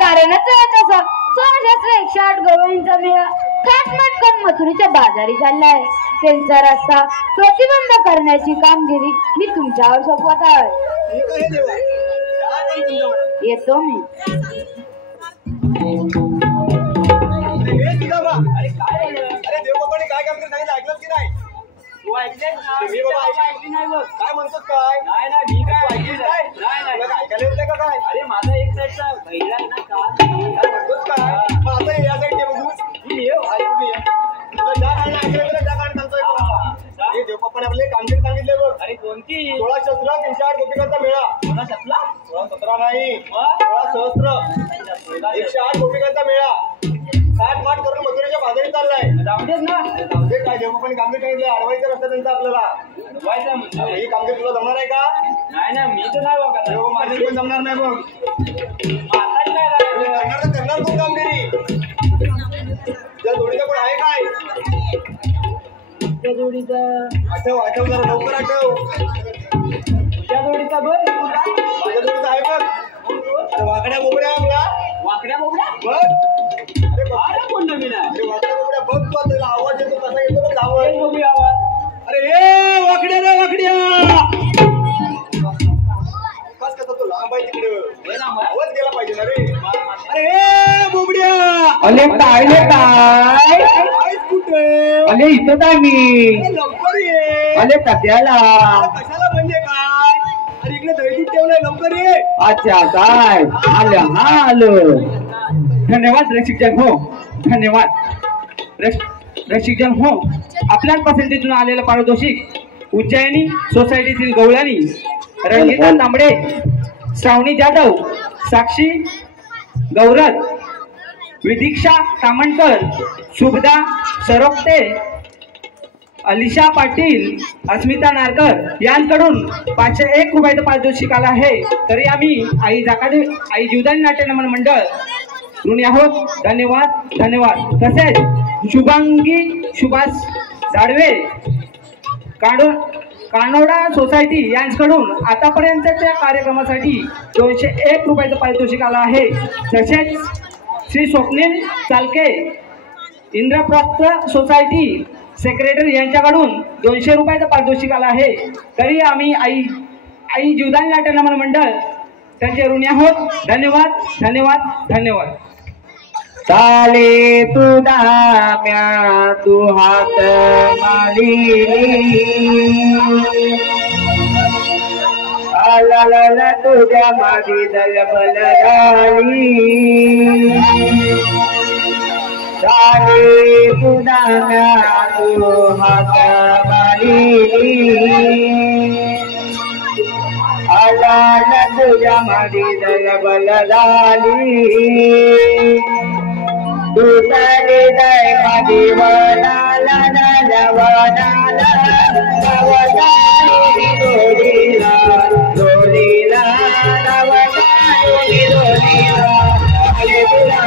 कारणच आहे तसं 108 गवळींचा मेळा खाटमटकन मथुरीच्या बाजारी चाललाय त्यांचा रस्ता प्रतिबंध करण्याची कामगिरी मी तुमच्यावर सोपवत आहे येतो मी अरे देवबाबाने काय काम करत सांगितलं ऐकलं की नाही तू ऐकले मी बाबा ऐकली नाही बघ काय म्हणतोस काय नाही नाही मी काय ऐकली नाही ऐकायला येत नाही का काय अरे माझा एक साईडचा पहिला ना काय म्हणतोस काय माझं या साईड बघू तू ये तुला ज्या गाणं ऐकायला त्या गाणं सांगतोय गोपिकांचा मेळा. 16 नाही 16 सहस्त्र 108 गोपिकांचा मेळा. 60 माठ करून मथुरेच्या बाजारी चाललाय. जाऊदेच काय देवकोपणी कामगिरी सांगितलं. अडवायचं रस्ता त्यांचा आपल्याला. ही कामगिरी तुला जमणार आहे का? नाही मी तर नाही बघा. माझी पण जमणार नाही बघ. करणार कोण कामगिरी? त्या जोडीचा कोण आहे काय? त्या जोडीचा आठव जरा लवकर आठव. त्या जोडीचा बघ. माझ्या जोडीचा आहे बघ. वाकड्या बोबड्या आपला. वाकड्या बोबड्या बघ. अरे कोण नवीन आहे? अरे वाकड्या बोबड्या बघ तू. त्याला आवाज येतो कसा येतो बघ. आवाज. अरे ए वाकड्या रे वाकड्या. कसा तो लांब आहे तिकडे. आवाज गेला पाहिजे ना रे. अरे ए बोबड्या. अले काय कुठे? अले इथं काय मी. लवकर ये. अले कशाला कशाला म्हणजे काय? अरे इकडे दहीदूध ठेवलंय. लवकर ये. अच्छा काय आलं. हा आलो. धन्यवाद रसिकजन हो. धन्यवाद रसिकजन हो. आपल्याच पसंतीतून आलेलं पारितोषिक उज्जैनी सोसायटीतील गवळणी रणजिता तांबडे, श्रावणी जाधव, साक्षी गौरत, विदीक्षा तामणकर, शुभदा सरोक्ते, अलिशा पाटील, अस्मिता नारकर यांकडून 501 रुपयाचं पारितोषिक आलं आहे. तरी आम्ही आई जीवदानी नाट्यनमन मंडळ ऋणी आहोत. धन्यवाद धन्यवाद. तसेच शुभांगी सुभाष जाडवे कानोडा सोसायटी यांच्याकडून आतापर्यंतच्या कार्यक्रमासाठी 201 रुपयाचं पारितोषिक आलं आहे. तसेच श्री स्वप्नील चालके इंद्रप्रस्थ सोसायटी सेक्रेटरी यांच्याकडून 200 रुपयाचं पारितोषिक आलं आहे. तरी आम्ही आई जीवदानी नाट्यनमन मंडळ त्यांचे ऋणी आहोत. धन्यवाद धन्यवाद धन्यवाद. चाले तुझा म्या तू हात माली आला तुझ्या माझी दलबल झाली. चाले तुझा म्या तू हात माली आला तुझ्या माझी दलबल झाली. तुझे दय माझी वनाला वनाला नवदानी दोरीला दोरीला नवदानी दोरीला. अरे तुला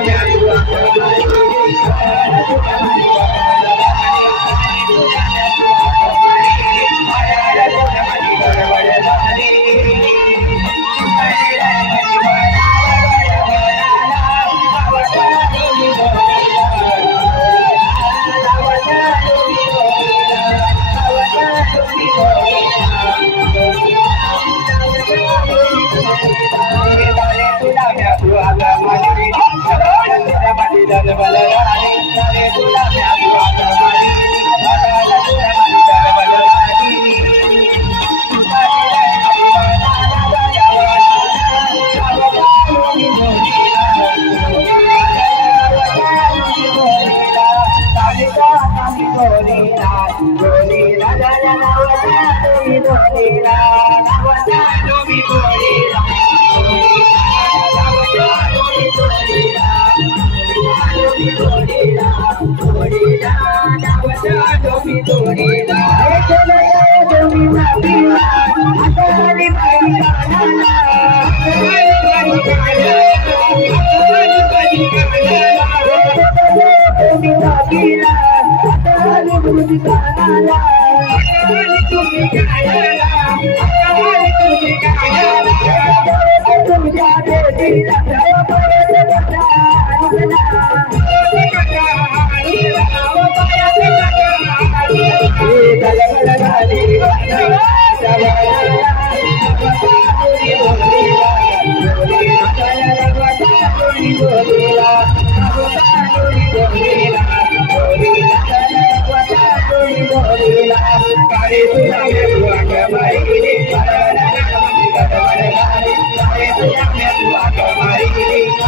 Bye.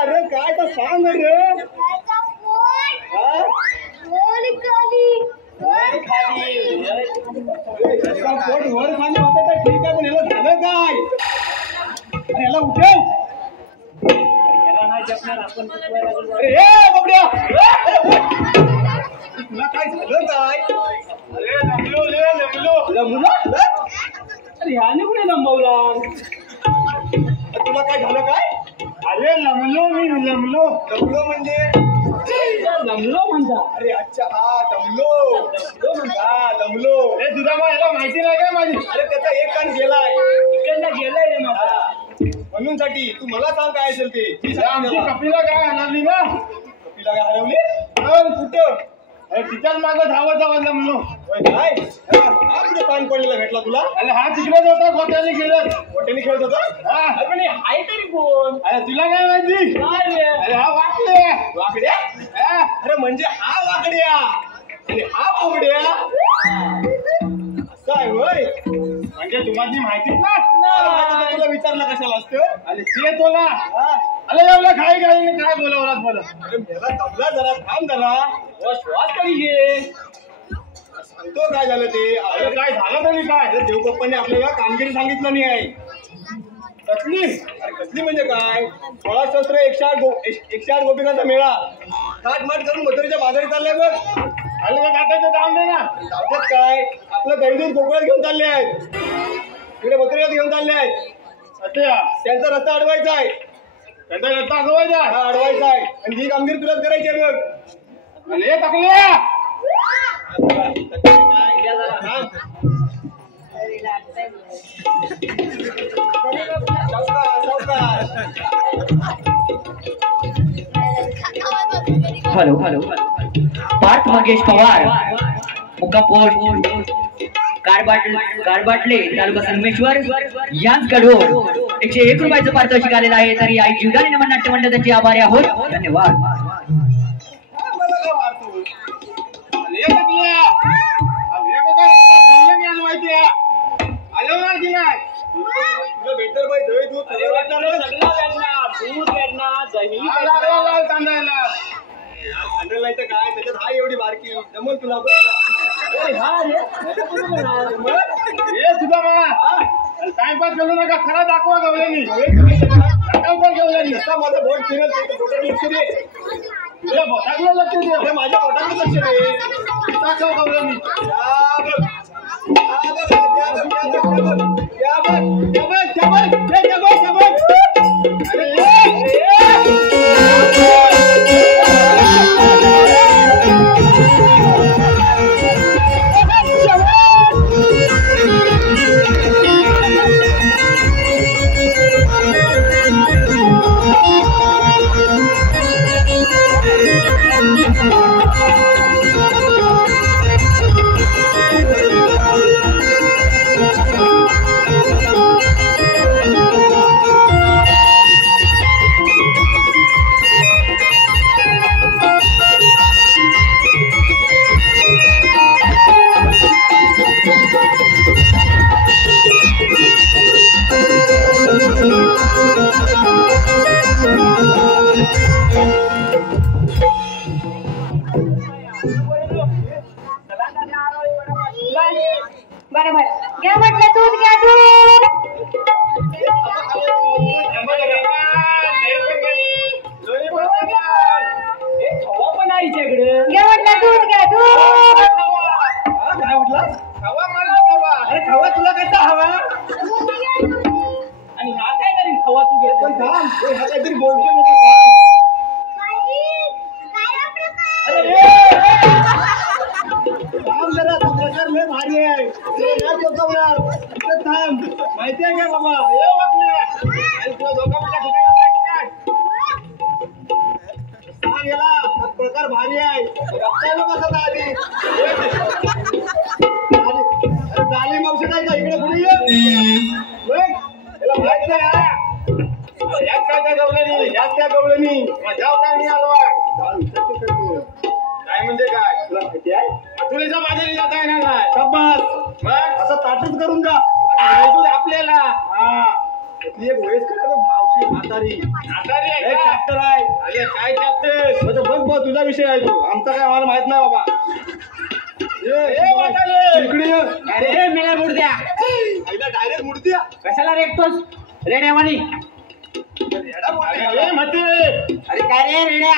अरे काय तर सांग रे पोट वर खाली होतं तर ठीक आहे पण याला झालं काय अरे याला उठव अरे ए बाबड्या तुला काय झालं काय अरे लंबलो अरे ह्याने कुठे लंबवला तुला काय झालं काय अरे लमलो म्हणजे लमलो म्हणता अरे अच्छा हा दमलो दमलो अरे तुझा मग याला माहिती नाही काय माझी अरे त्याचा एक कान गेलाय इकडनं गेलाय रे माझा म्हणून साठी तू मला सांग काय असेल ते आमची कपिला काय हरवली ना कपिला काय हरवली कुठं अरे तिच्याच मागं धावत लमलो काय हा कुठे कान पडलेला भेटला तुला अरे हा तिकडेच होता गोट्याने खेळत होता पण आहे तरी कोण अरे तुला काय माहिती अरे हा वाकड्या अरे म्हणजे हा वाकड्या आणि हा बोबड्या असं आहे होय म्हणजे तुम्हाला माहितीच ना तुला विचारलं कशाला असतं अरे ते तुला अरे एवढं काय बोलावलाच मला अरे मला जमला जरा थांब जरा श्वास तरी घे सांगतो काय झालं ते अरे काय झालं तरी काय देवपप्पाने आपल्याला कामगिरी सांगितलं नाही आहे कसली अरे कसली म्हणजे काय 16 108 गोपिकांचा मेळा थाटमाट करून मथुरेच्या बाजारी चाललाय बघ अरे काकाचं काम दे ना जातात काय आपलं दैनंदिन कोकणात घेऊन चालले आहेत तिकडे मथुरेत घेऊन चालले आहेत अच्छा त्यांचा रस्ता अडवायचा आहे त्यांचा रस्ता अडवायचा हा अडवायचा आहे आणि ही कामगिरी तुलाच करायची आहे बघ अरे टाकल्या हॅलो पार्थ मंगेश पवार मुक्काम पोस्ट कारबाटले तालुका संगमेश्वर यांच्याकडून 101 रुपयाचं पारितोषिक आलेलं आहे. तरी आई जीवदानी नमन नाट्य मंडळ त्यांचे आभारी आहोत. धन्यवाद. काय त्याच्यात हा एवढी बारकी जमल तुला तुझा मला टाइमपास करू नका खरा दाखवा गवल्यानी माझं बोट फिरत लक्ष दे तुझ्या बोटाकडे लक्ष दे माझ्या बोटाकडे लक्ष दे दाखव गवल्यानी बरोबर घ्या म्हटलं दूध घ्या दूध पण आईच्याकडे घ्या म्हटलं दूध घ्या दूध काय म्हटलं हवा मला हवा अरे खवा तुला कसा हवा आणि हा काय करीन खवा तू घेतो पण थांब हा काहीतरी बोलतो अरे थांब जरा, तू प्रकार लय भारी आहे. तुला नाही चुकवणार. इथं थांब. माहिती आहे का बाबा? ये वाटलं. आणि तुला दोघांच्या ठिकाणी माहिती नाही. सांग याला, हा प्रकार भारी आहे. बघताय ना कसं आधी. अरे झाली मावशी नाही का? इकडे पुढे ये. बघ, याला माहित नाही हा. यात काय काय गवलं यात काय गवलं नाही. जाऊ काय नाही आलो काय म्हणजे काय तुला माहिती आहे? तुला बाजारी जाता येणार नाही. शाबास. मग असं ताटच करून जा आपल्याला. हा ती एक वयस्कर मावशी म्हातारी आहे चॅप्टर आहे. अरे काय चॅप्टर म्हणजे बघ बघ तुझा विषय आहे तो. आमचा काय आम्हाला माहित नाही बाबा. इकडे अरे मेला मूर्त्या डायरेक्ट मूर्ती कशाला रेटतोस रेड्यावानी? अरे काय रे रेड्या,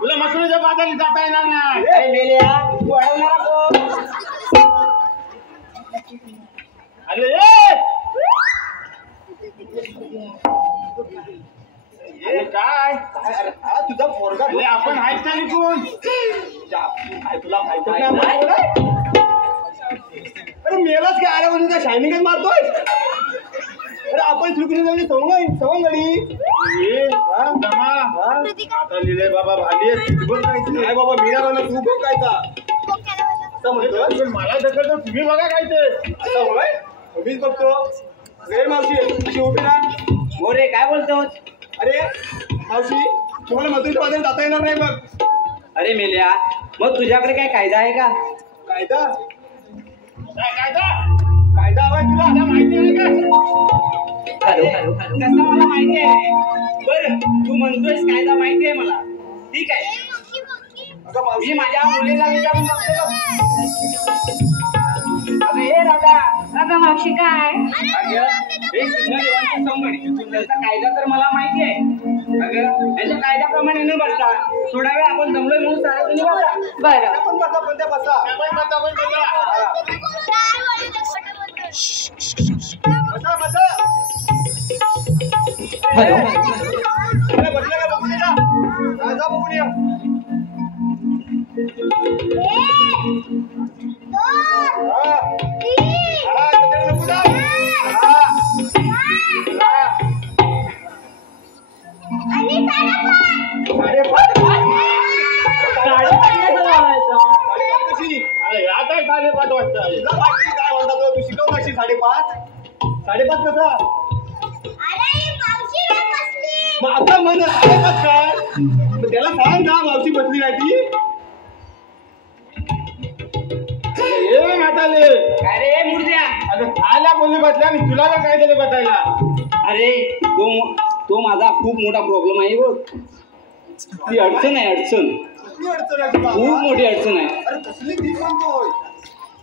तुला मसुरीच्या बाजारी जाता येणार नाही. अरे मेल्या तू अडवणारा कोण? अरे ये काय हा तुझा पोरगा आपण आहेच ना निघून. तुला माहिती नाही. अरे मेलाच काय आला म्हणजे त्या शायनिंगच मारतोय. अरे आपण श्रीकृष्ण सवंगडी आता लिहिले बाबा भाली नाही बाबा मीरा म्हणा तू बघ काय मला ढकलतो तुम्ही बघा काय ते आता होय मीच बघतो. गैर मावशी अशी उभी ना. हो रे काय बोलतोस? अरे मावशी तुम्हाला मधुरच्या बाजारात जाता येणार नाही मग. अरे मेल्या मग तुझ्याकडे काय कायदा आहे का? कायदा काय कायदा कायदा हवाय तुला आता माहिती आहे का? कसं मला माहिती आहे. बरं तू म्हणतोयस कायदा माहिती आहे मला. ठीक आहे मी माझ्या मुलीला विचारून बघतो. अगं हे राधा अगं मावशी काय? त्याचा कायदा तर मला माहिती आहे. अगं त्याच्या कायद्याप्रमाणे न बसता थोडा वेळ आपण जमलोय म्हणून सारा तुम्ही बघा. बरं आपण बसा पण त्या बसा बसा बसा. हॅलो अरे बसले का बघून या. जा बघून या. साडेपाच कसा मग आता म्हणा साडेपाच काय त्याला सांग ना मावशी बसली नाही ती. म्हाताले अरे मुर्द्या अगं खायला बोलली बसल्या आणि तुला का काय दिले बसायला. अरे तो माझा खूप मोठा प्रॉब्लेम आहे बघ. ती अडचण आहे अडचण खूप मोठी अडचण आहे. अरे कसली ती सांगतोय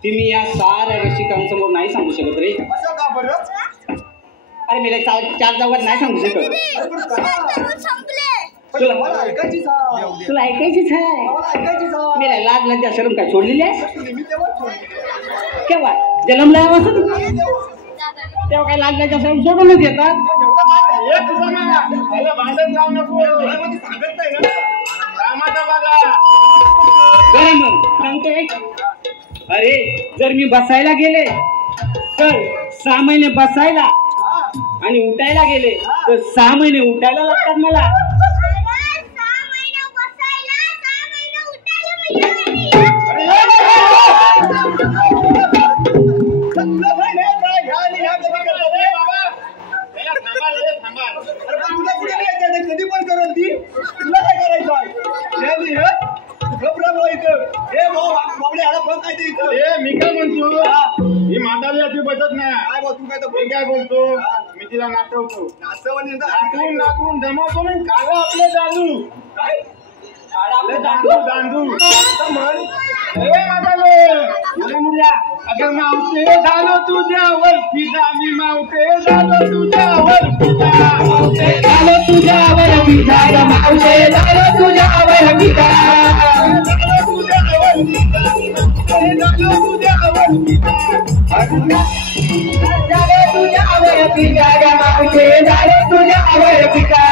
ती मी या साऱ्या रसिकांसमोर नाही सांगू शकत रे. असं का बरं? अरे मी चार चौघात नाही सांगू शकत. मला ऐकायचीच तुला ऐकायचीच आहे. मी लाज लज्जा शरम काय सोडलेली आहे? केव्हा जन्मल्यापासून तेव्हा काय लाज लज्जा शरम सोडूनच येतात. भांडण लावू नको सांगत नाही ना कामाचा बघा. बरं मग सांगतोय. अरे जर मी बसायला गेले तर 6 महिने बसायला आणि उठायला गेले तर 6 महिने उठायला लागतात मला. कधी पण करल ती तुला काय करायचं मी काय म्हणतो ही म्हातारी अशी बसत नाही. तू काय तर मी काय बोलतो मी तिला नाचवतो नाचवून जमवतो मी काला आपले दांडू काय दांडू अगं मावते झालो तुझ्यावर फिदा मी मावते झालो तुझ्यावर फिदा झालो तुझ्यावर फिदा मावते झालो तुझ्यावर फिदा झालो तुझ्यावर फिदा मावते झालो तुझ्यावर फिदा.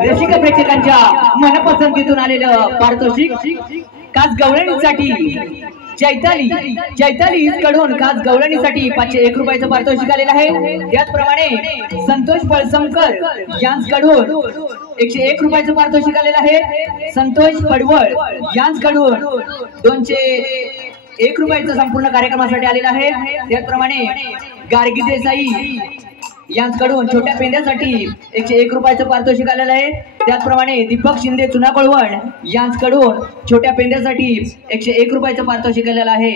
रसिक प्रेक्षकांच्या मनपसंतीतून आलेलं पारितोषिक खास गवळणीसाठी चैताली कडून खास गवळणीसाठी 501 रुपयाचं पारितोषिक आलेलं आहे। त्याचप्रमाणे संतोष पळसमकर यांच्याकडून 101 रुपयाचं पारितोषिक आलेलं आहे। संतोष पडवळ यांच्याकडून 201 रुपयाचं संपूर्ण कार्यक्रमासाठी आलेलं आहे। त्याचप्रमाणे गार्गी देसाई यांच्याकडून छोट्या पेंड्यासाठी 101 रुपयाचं पारितोषिक आलेलं आहे। त्याचप्रमाणे दीपक शिंदे चुनाकळवण यांच्याकडून छोट्या पेंड्यासाठी 101 रुपयाचं पारितोषिक आलेलं आहे।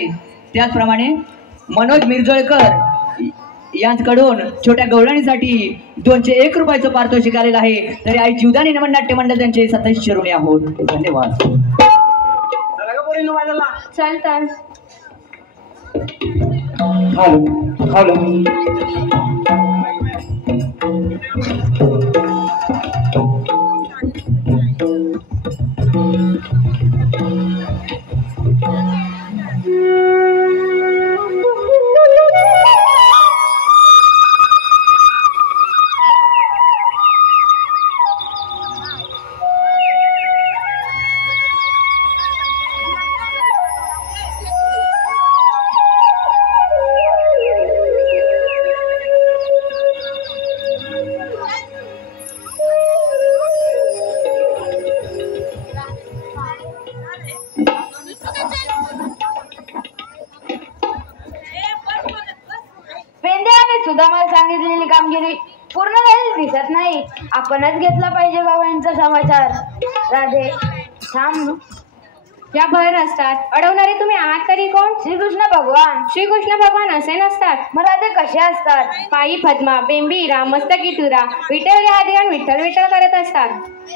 त्याचप्रमाणे मनोज मिरजोळकर यांच्याकडून छोट्या गवळणीसाठी 201 रुपयाचं पारितोषिक आलेलं आहे। तरी आई जीवदानी नमन नाट्य मंडळ त्यांचे 27 ऋणी आहोत। धन्यवाद। चालतात सांगितलेली कामगिरी पूर्ण झालेली दिसत नाही। आपणच घेतला पाहिजे बाबांचा समाचार। राधे थांब, या भर असतात अडवणारे तुम्ही आहात तरी कोण? श्रीकृष्ण भगवान। श्रीकृष्ण भगवान असे नसतात। मग राधे कसे असतात? पायी पद्मा, बेंबी, रामस्तकी तुरा, विठ्ठल या ध्यान विठ्ठल विठ्ठल करत असतात।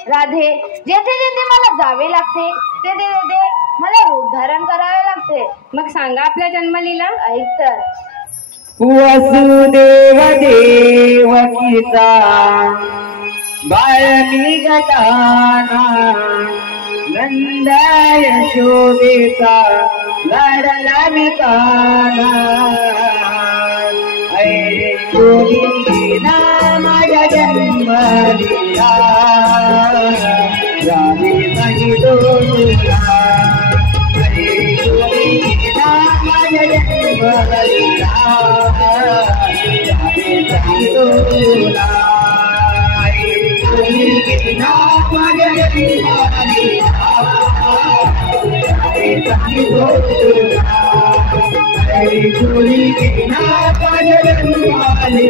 राधे जेथे जेथे मला जावे लागते तेथे तेथे मला रूप धारण करावे लागते। मग सांगा आपल्या जन्मलीला। ऐक तर, वसुदेव देवकीचा बाळ निघताना नंद यशोदेचा लाडला मिताना ऐकुना माझ्या जन्मलीला राधे सांगितोला ऐकुना माझ्या जन्मलीला राधे सांगितोला ऐकुना माझ्या जन्मलीला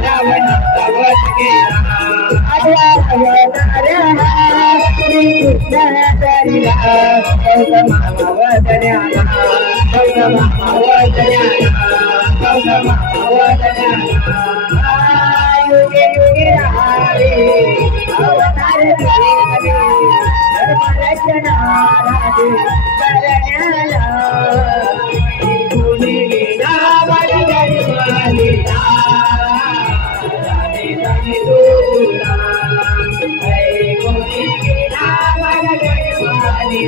रावण नतरिला कौसमावदन्याला युगे युगे राहे अवतार धरे धर्म रचना राजे करण्याला गुणी नावाला जन्माला राधे राधे तुला गुणी नावाला जन्माला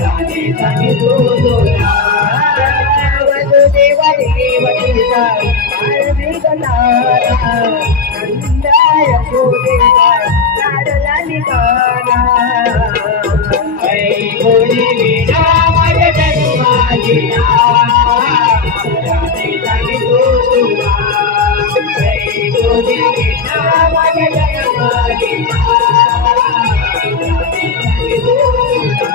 राधे राधे तुला वसुदेव देवकीचा कार्मिक नारा नंदाय गोदेवा लाडला निघाला गुणी नावाला जन्माला राधे राधे तुला गुणी नावाला जन्माला राधे राधे तुला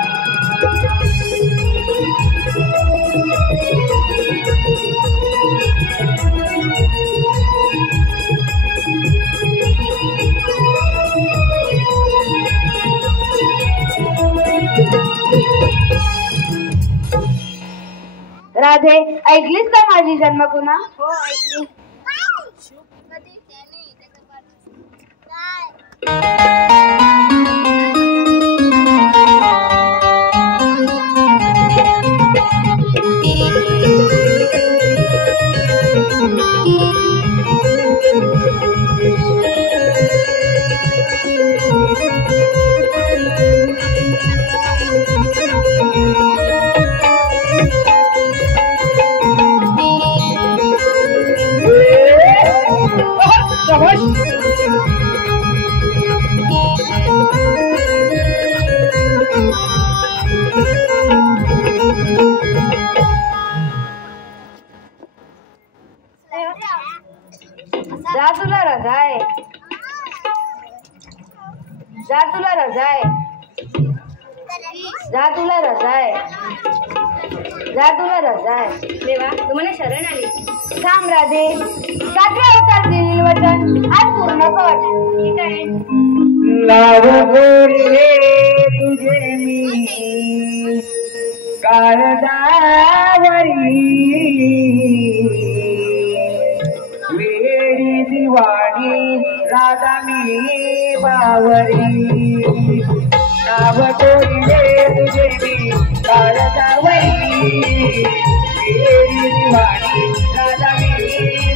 राधे, ऐकलीस का माझी जन्मकुना? हो ऐकली. जा तुला रजाय, जा तुला रजाय, जा तुला रजाय, जा तुला रजाय. देवा तुम्हाला शरण आली. थांब राधे, 7व्या अवतारातील वचन आज पूर्ण कर. ठीक आहे. लाव गोरे तुझे मी काळजावरी वेडी दिवाणी राधा मी बावरी नाव गोरे तुझे मी काळजावरी वेडी दिवाणी राधा मी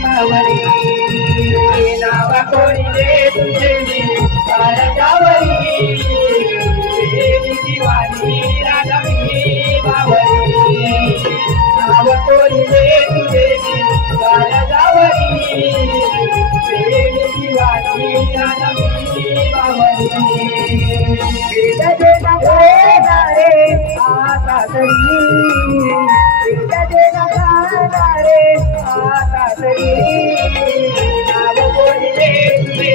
बावरी नाव गोरे तुझे मी काळजावरी वेडी दिवाणी राधा मी बावरी नाव गोरे तुझे मी काळजावरी वेडी दिवाणी राधा मी बावरी आता तरी आता तरी नाव बोलले तुझे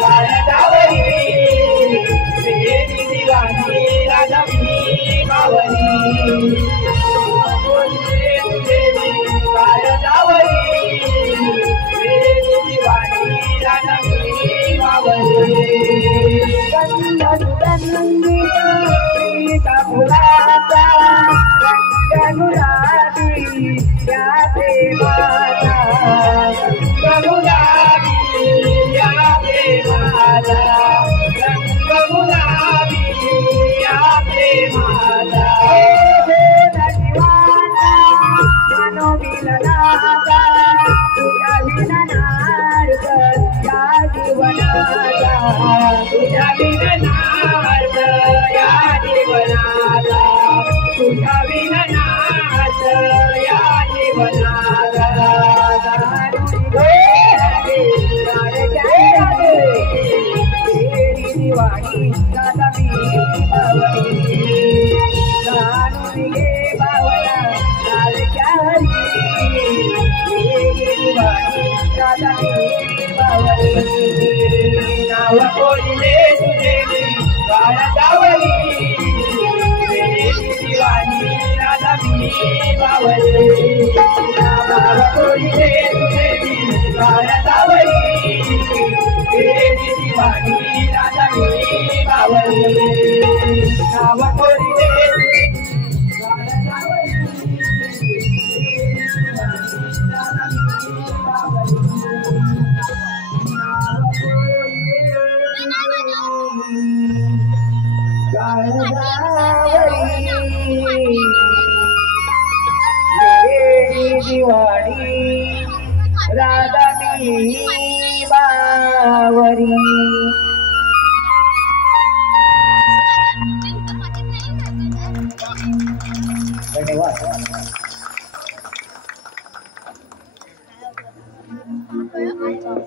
काळजावरी वेडी दिवाणी राधा मी बावरी बोलले तुझे काळजावरी वेडी दिवाणी राधा मी बावरी सीता फुलाचा रंग गुलाबी या प्रेमाचा रंग गुलाबी या प्रेमाचा रंग गुलाबी या प्रेमाचा जीवाचा मनोमिलनाचा तुझ्या विनानार्थ या जीवनाचा तुझ्या विनानार्थ या जीवनाचा तुझ्या विनानार्थ या जीवनाचा दिवाणी राधा मी बावरी जाणून घे बावला लालच्या हरी दिवाणी राधा मी बावरी नाव बोलले तुझे काळजावरी दिवाणी राधा मी बावरी नाव बोलले तुझे काळजावरी दिवाणी राधा मी बावरी दिवाळी राधानी बावरी धन्यवाद.